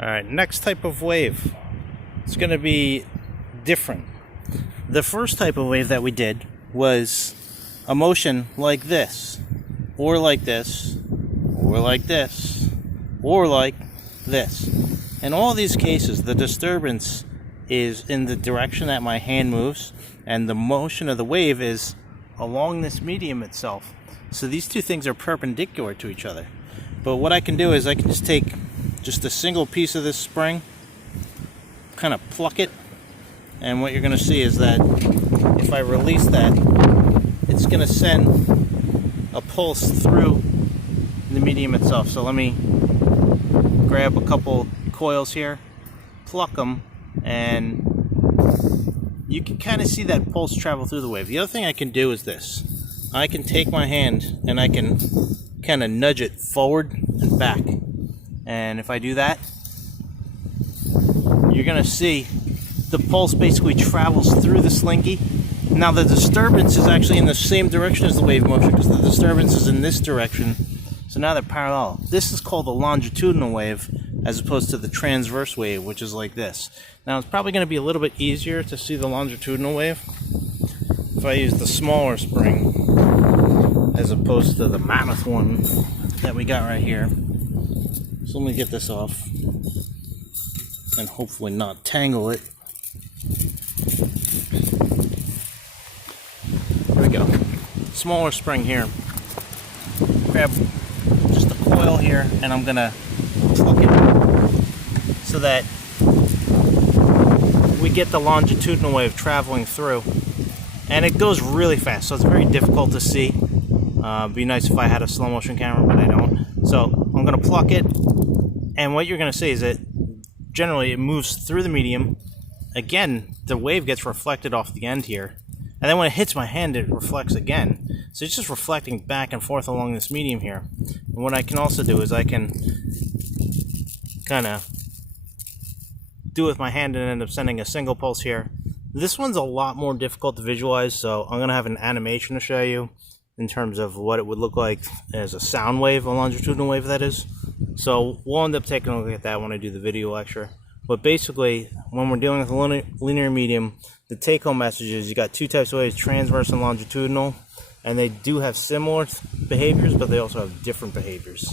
Alright, next type of wave. It's going to be different. The first type of wave that we did was a motion like this, or like this, or like this, or like this. In all these cases, the disturbance is in the direction that my hand moves, and the motion of the wave is along this medium itself. So these two things are perpendicular to each other. But what I can do is I can just take just a single piece of this spring, kind of pluck it, and what you're going to see is that if I release that, it's going to send a pulse through the medium itself. So let me grab a couple coils here, pluck them, and you can kind of see that pulse travel through the wave. The other thing I can do is this. I can take my hand and I can kind of nudge it forward and back. And if I do that, you're going to see the pulse basically travels through the slinky. Now the disturbance is actually in the same direction as the wave motion because the disturbance is in this direction. So now they're parallel. This is called the longitudinal wave as opposed to the transverse wave, which is like this. Now it's probably going to be a little bit easier to see the longitudinal wave if I use the smaller spring as opposed to the mammoth one that we got right here. So let me get this off and hopefully not tangle it. There we go. Smaller spring here. Grab just a coil here and I'm gonna pluck it so that we get the longitudinal wave traveling through. And it goes really fast, so it's very difficult to see. It'd be nice if I had a slow motion camera, but I don't. So I'm gonna pluck it, and what you're gonna see is that generally it moves through the medium. Again, the wave gets reflected off the end here, and then when it hits my hand, it reflects again. So it's just reflecting back and forth along this medium here. And what I can also do is I can kind of do it with my hand and end up sending a single pulse here. This one's a lot more difficult to visualize, so I'm gonna have an animation to show you in terms of what it would look like as a sound wave, a longitudinal wave that is. So we'll end up taking a look at that when I do the video lecture. But basically, when we're dealing with a linear medium, the take-home message is you got two types of waves, transverse and longitudinal, and they do have similar behaviors, but they also have different behaviors.